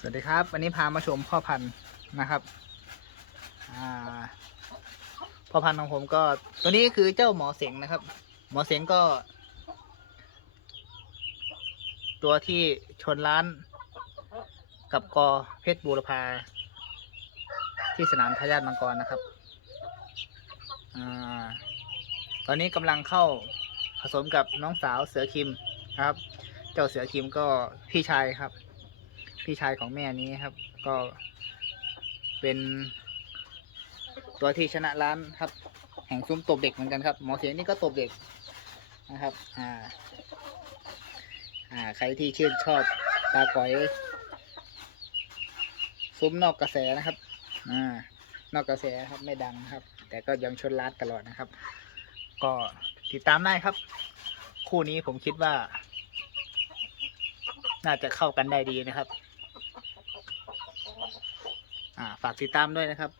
สวัสดีครับ วันนี้พามาชมพ่อพันธุ์นะครับพ่อพันธุ์ของผมก็ตัวนี้คือเจ้าหมอเสงนะครับ หมอเสงก็ ตัวที่ชนล้าน กับกอเพชรบูรพา ที่สนามทายาทมังกรนะครับอตอนนี้กำลังเข้าผสมกับน้องสาวเสือคิมครับ เจ้าเสือคิมก็พี่ชายครับ พี่ชายของแม่นี้ครับ ก็เป็นตัวที่ชนะร้านครับ แห่งซุ้มตบเด็กเหมือนกันครับ หมอเสียงนี่ก็ตบเด็กนะครับ อ่า อ่า ใครที่ชื่นชอบตาก๋อย ซุ้มนอกกระแสนะครับ อ่า นอกกระแสครับไม่ดังนะครับ แต่ก็ยังชนร้านตลอดนะครับ ก็ติดตามได้ครับ คู่นี้ผมคิดว่า น่าจะเข้ากันได้ดีนะครับ อ่า ฝากติดตามด้วยนะครับ